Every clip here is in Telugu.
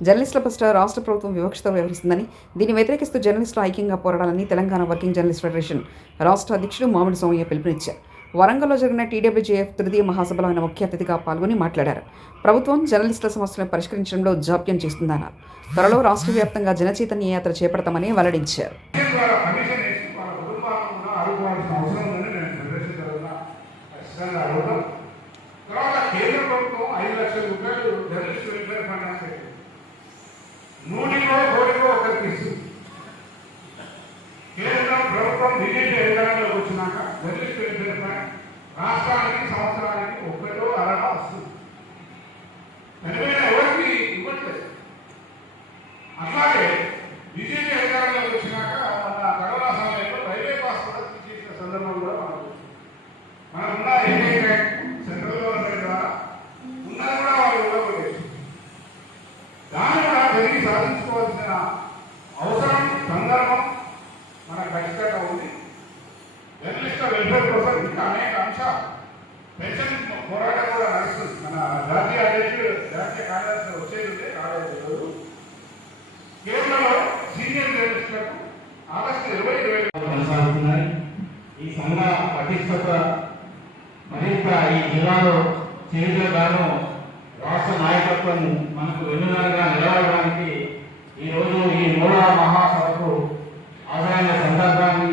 జర్నలిస్టులపై రాష్ట్ర ప్రభుత్వం వివక్షత వ్యవహరిస్తుందని దీన్ని వ్యతిరేకిస్తూ జర్నలిస్టులు ఐక్యంగా పోరాడాలని తెలంగాణ వర్కింగ్ జర్నలిస్ట్ ఫెడరేషన్ రాష్ట్ర అధ్యక్షుడు మామిడి సోమయ్య పిలుపునిచ్చారు. వరంగల్లో జరిగిన టీడబ్ల్యూజేఎఫ్ తృతీయ మహాసభలో ఆయన ముఖ్య అతిథిగా పాల్గొని మాట్లాడారు. ప్రభుత్వం జర్నలిస్టుల సమస్యలను పరిష్కరించడంలో జాప్యం చేస్తుందన్నారు. త్వరలో రాష్ట్ర వ్యాప్తంగా జనచైతన్య యాత్ర చేపడతామని వెల్లడించారు. కేంద్రం ప్రభుత్వం బీజేపీ అధికారంలోకి వచ్చినాక జర్నలిస్ట్ వెల్ఫేర్ ఫండ్ రాష్ట్రానికి సంవత్సరానికి 1 అరగా వస్తుంది. సరిపోయిన ఎవరికి ఇవ్వట్లేదు. అట్లాగే బీజేపీ అధికారంలోకి వచ్చినాక మన కరోనా సమయంలో రైల్వే పాస్ కూడా తీసేసిన సందర్భం కూడా మనకున్న ఏకైక సెంట్రల్ గవర్నమెంట్ ద్వారా ఉన్నది కూడా వాళ్ళు ఇవ్వలేదు. దాన్ని కూడా జరిగి సాధించుకోవాల్సిన అవసరం సందర్భం మనకు ఖచ్చితంగా ఉంది. జర్నలిస్టుల వెల్ఫేర్ కోసం ఇంకా అనేక అంశాలు పెన్షన్ పోరాటం కూడా నడుస్తుంది. మన జాతీయ అధ్యక్షుడు జాతీయ కార్యదర్శి వచ్చేది ఉంటే రాలేదు. కేరళలో సీనియర్ జర్నలిస్టులకు ఆగస్టు 2020 కొనసాగుతున్నాయి. ఈ సంఘ పటిష్టత మరింత ఈ జిల్లాలో చేయగాను రాష్ట్ర నాయకత్వం మనకు వెన్నుదన్నుగా నిలబడడానికి ఈరోజు ఈ 3వ మహాసభకు హాజరైన సందర్భాన్ని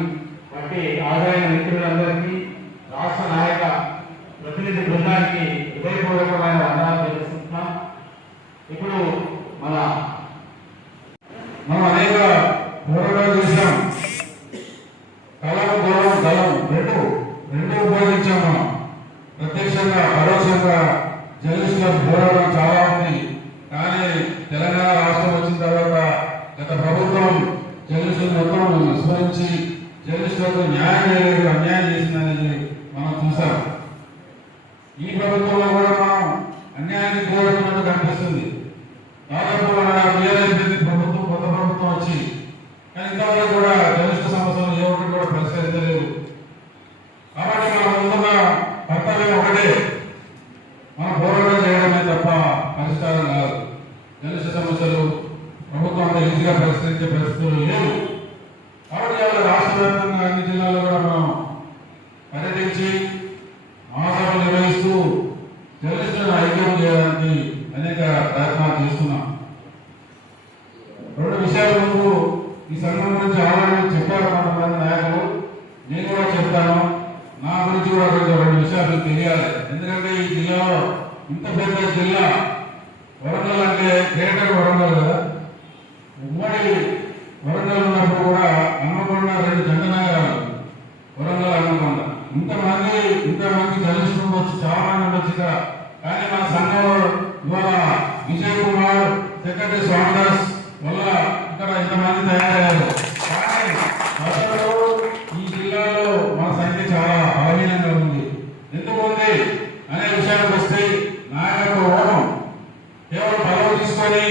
బట్టి హాజరైన మిత్రులందరికీ రాష్ట్ర నాయక ప్రతినిధి బృందానికి హృదయపూర్వకమైన వందనాలు తెలుస్తున్నాం. ఇప్పుడు మనం అనేక పోరాటాలు చేశాం. కలం గౌరవం దళం రెండు ఉపయోగించాం. మనం ప్రత్యక్షంగా పరోక్షంగా జర్నలిస్టులకు పోరాటం చాలా ఉంది. కానీ తెలంగాణ రాష్ట్రం వచ్చిన తర్వాత గత ప్రభుత్వం జర్నలిస్టులు మొత్తం విస్మరించి జర్నలిస్టులకు న్యాయం చేయలేదు, అన్యాయం చేసిందనేది మనం చూసాం. ఈ ప్రభుత్వంలో కూడా మనం అన్యాయానికి కోరుతున్నట్టు కనిపిస్తుంది. దాదాపు ప్రభుత్వం కొత్త ప్రభుత్వం వచ్చి కానీ ఇంతవరకు కూడా జర్నలిస్టు సమస్యలు ఏ ఒక్కటి కూడా పరిష్కరించలేదు. కాబట్టి మనం ముందున్న కర్తవ్యం ఒకటే, మనం పోరాటం చేయడమే తప్ప పరిష్కారం కాదు. జర్నలిస్టు సమస్యలు ప్రభుత్వం అంతా ఈజీగా పరిష్కరించే పరిస్థితులు లేవు. కాబట్టి ఇవాళ రాష్ట్ర వ్యాప్తంగా అన్ని జిల్లాల్లో కూడా మనం పర్యటించి మహాసభలు నిర్వహిస్తూ జర్నలిస్టులను ఐక్యం చేయడానికి అనేక ప్రయత్నాలు చేస్తున్నాం. 2 విషయాల ముందు ఈ సంఘం గురించి ఆల్రెడీ చెప్పారు కొంతమంది నాయకులు. నేను కూడా చెప్తాను. నా గురించి కూడా కొంచెం 2 విషయాలు తెలియాలి. ఎందుకంటే ఈ జిల్లాలో ఇంత పెద్ద జిల్లా వరంగల్ అంటే గ్రేటర్ వరంగల్ కదా. ఉమ్మడి వరంగల్ ఉన్నప్పుడు కూడా హన్మకొండ 2 జంట నగరాలు, వరంగల్ హన్మకొండ. ఇంతమంది జర్నలిస్టులు వచ్చి చాలా మంది ఉండొచ్చు ఇక్కడ. కానీ మన సంఘంలో ఇవాళ విజయ్ కుమార్, సెక్రటరీ స్వామిదాస్ వల్ల ఇక్కడ ఇంతమంది తయారయ్యారు. కానీ అసలు ఈ జిల్లాలో మన సంఖ్య చాలా బలహీనంగా ఉంది. ఎందుకు ఉంది అనే విషయానికి వస్తే నాయకత్వ ఓహం కేవలం పదవి తీసుకొని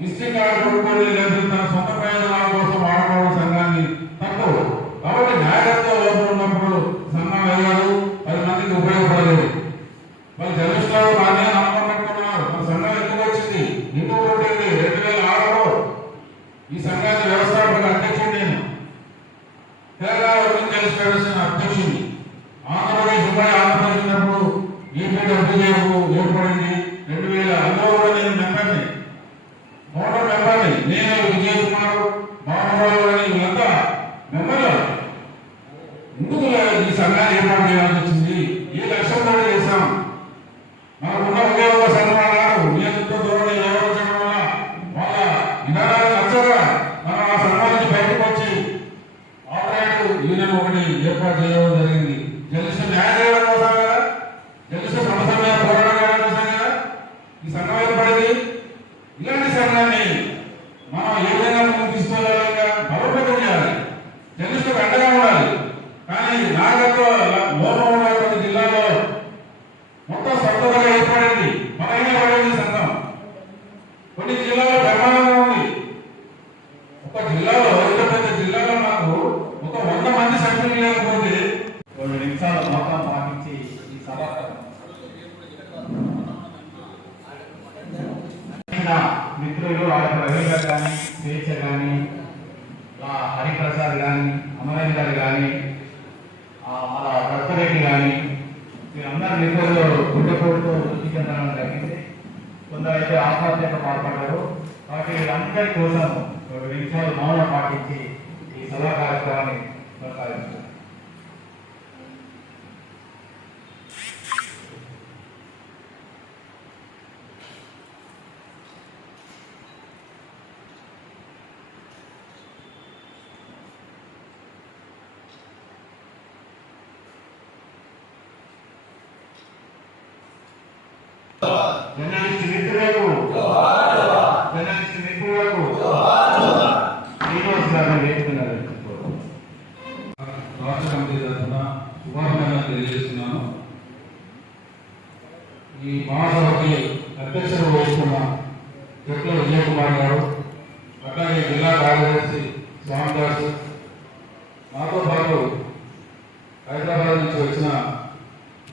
డిస్ట్రిక్ట్ ఆడుకోవడం లేదు, తన సొంత ప్రయోజనాల కోసం ఆడుకోవడం సంఘాన్ని తప్పు. కాబట్టి నాయకత్వ లోపం ఉన్నప్పుడు సంఘం అయ్యారు 10 మందికి ఉపయోగపడలేదు. వాళ్ళు జర్నలిస్టులు బాగానే నమ్మకం పెట్టుకున్నారు. మన సంఘం ఎందుకు వచ్చింది, ఎందుకు పుట్టింది? 2006లో ఈ సంఘానికి వ్యవస్థాపక అధ్యక్షుడు నేను, తెలంగాణ వర్కింగ్ జర్నలిస్ట్ ఫెడరేషన్ అధ్యక్షుడిని. ఆంధ్రప్రదేశ్ ఉన్నప్పుడు ఏపీడబ్ల్యూజేఎఫ్ ఏర్పడింది 2000. అందులో కూడా నేను మెంబర్ని, మోడల్ మెంబర్ని. నేను విజయ్ కుమార్, బాబురావు అని వీళ్ళంతా మెంబర్లు. ఎందుకు ఈ సంఘాన్ని ఏర్పాటు చేయాల్సి వచ్చింది? ఏ లక్ష్యంతో చేశాం? మనకున్న ఒకే ఒక సంఘం అన్నారు. నియంత్రిత ధోరణి వ్యవహరించడం వల్ల వాళ్ళ విధానాలు నచ్చగా మనం ఆ సంఘానికి బయటకు వచ్చి ఆపరేటివ్ యూనియన్ ఒకటి ఏర్పాటు చేయడం జరిగింది. జర్నలిస్టు న్యాయం చేయడం కోసం కదా, జర్నలిస్టు సమస్య మీద పోరాటం చేయడం కోసం కదా ఈ సంఘం ఏర్పడింది. ఇలాంటి సంఘాన్ని మనం ఏ విధంగా ముందుకు తీసుకోవాలిగా బలోపేతం చేయాలి, జర్నలిస్టులకు అండగా ఉండాలి. కానీ నాయకత్వ లోపం ఉన్న కొన్ని జిల్లాలో మొత్తం స్వతంత్రంగా ఏర్పడింది, బలహీనపడింది సంఘం. కొన్ని జిల్లాలో బ్రహ్మాండంగా ఉంది. ఒక జిల్లాలో, ఇంత పెద్ద జిల్లాలో నాకు ఒక 100 మంది సభ్యులు లేకపోతే 2 నిమిషాల మౌనం పాటించి ఈ సభ మిత్రులు రవి గారు కానీ, స్వేచ్ఛ కానీ, హరిప్రసాద్ కానీ, అమరేందర్ గారు కానీ, మన దత్తరెడ్డి కానీ, వీరందరూ మిత్రులు గుండెపోటుతో మృతి చెందడం జరిగింది. కొందరైతే ఆత్మహత్యకు పాల్పడ్డారు. కాబట్టి వీరందరి కోసం 2 నిమిషాలు మౌనం పాటించి ఈ సభా కార్యక్రమాన్ని కొనసాగిస్తారు. జర్నలిస్ట్ మిత్రులకు జర్నలిస్ట్ మిత్రులకు శ్రీనివాస్ గారిని వేడుకున్నారు. రాష్ట్ర కమిటీ తరఫున శుభాకాంక్షలు తెలియజేస్తున్నాను. ఈ మహాసభకి అధ్యక్షత వహిస్తున్న చెట్ల విజయ్ కుమార్ గారు, అట్లాగే జిల్లా కార్యదర్శి స్వామిదాస్, నాతో పాటు హైదరాబాద్ నుంచి వచ్చిన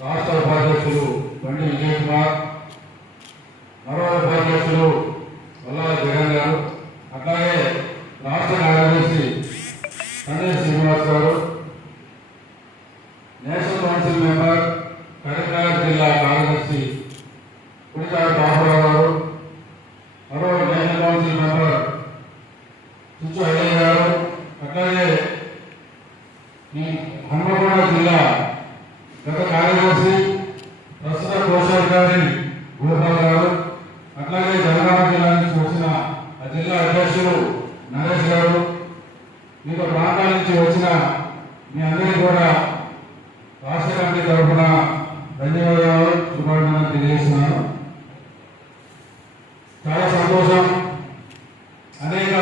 రాష్ట్ర ఉపాధ్యక్షులు బండి విజయ్ కుమార్, మరో ఉపాధ్యక్షులు వల్లాల జగన్ గారు, అట్లాగే రాష్ట్ర కార్యదర్శి సంజయ్ శ్రీనివాస్ గారు, నేషనల్ కౌన్సిల్ మెంబర్ కరీంనగర్ జిల్లా కార్యదర్శి కుడికాడు బాబురావు గారు, మరో నేషనల్ కౌన్సిల్ మెంబర్ చుచ్చు అయ్యయ్య గారు, అట్లాగే ఈ హన్మకొండ జిల్లా గత కార్యదర్శి ప్రస్తుత కోశాధికారి గోపాల్ గారు, అట్లాగే జనగామ జిల్లా నుంచి వచ్చిన ఆ జిల్లా అధ్యక్షులు నరేష్ గారు, వివిధ ప్రాంతాల నుంచి వచ్చిన మీ అందరికీ కూడా రాష్ట్ర కమిటీ తరఫున ధన్యవాదాలు, శుభాకాంక్షలు తెలియజేస్తున్నాను. చాలా సంతోషం. అనేక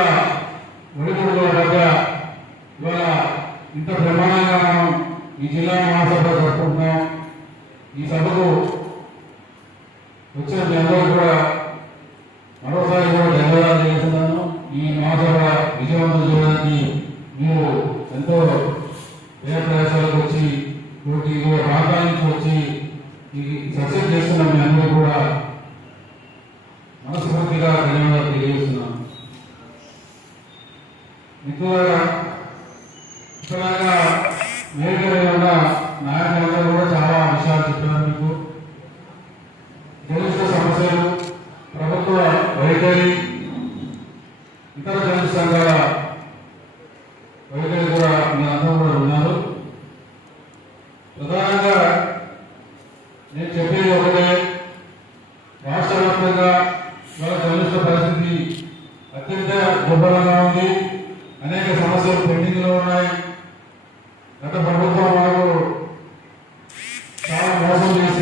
ఒడిదుడుకుల మధ్య ఇవాళ ఇంత బ్రహ్మాండంగా మనం ఈ జిల్లా మహాసభ జరుపుకుంటున్నాం. ఈ సభకు వచ్చిన మీ అందరూ కూడా మరోసారి కూడా ధన్యవాదాలు చేస్తున్నాను. ఈ మహాసభ విజయవంతం చేయడానికి మీరు ఎంతో వ్యయ ప్రయాసాలకు వచ్చి వివిధ ప్రాంతాల నుంచి వచ్చి ఈ సక్సెస్ చేస్తున్న మీ అందరూ కూడా మనస్ఫూర్తిగా ధన్యవాదాలు తెలియజేస్తున్నాను. మిత్రులారా, ఇప్పటిదాకా వేరుగా ఉన్న నాయకులందరూ కూడా చాలా విషయాలు చెప్పారు. మీకు జర్నలిస్టుల సమస్యలు, ప్రభుత్వ వైఖరి, ఇతర జర్నలిస్ట్ సంఘాల వైఖరి కూడా మీ అందరూ కూడా ఉన్నారు. ప్రధానంగా నేను చెప్పేది ఒకటే, రాష్ట్ర వ్యాప్తంగా ఇవాళ జర్నలిస్టుల పరిస్థితి అత్యంత దుర్బలంగా ఉంది. అనేక సమస్యలు పెండింగ్లో ఉన్నాయి. గత ప్రభుత్వం వాళ్ళు చాలా మోసం చేసి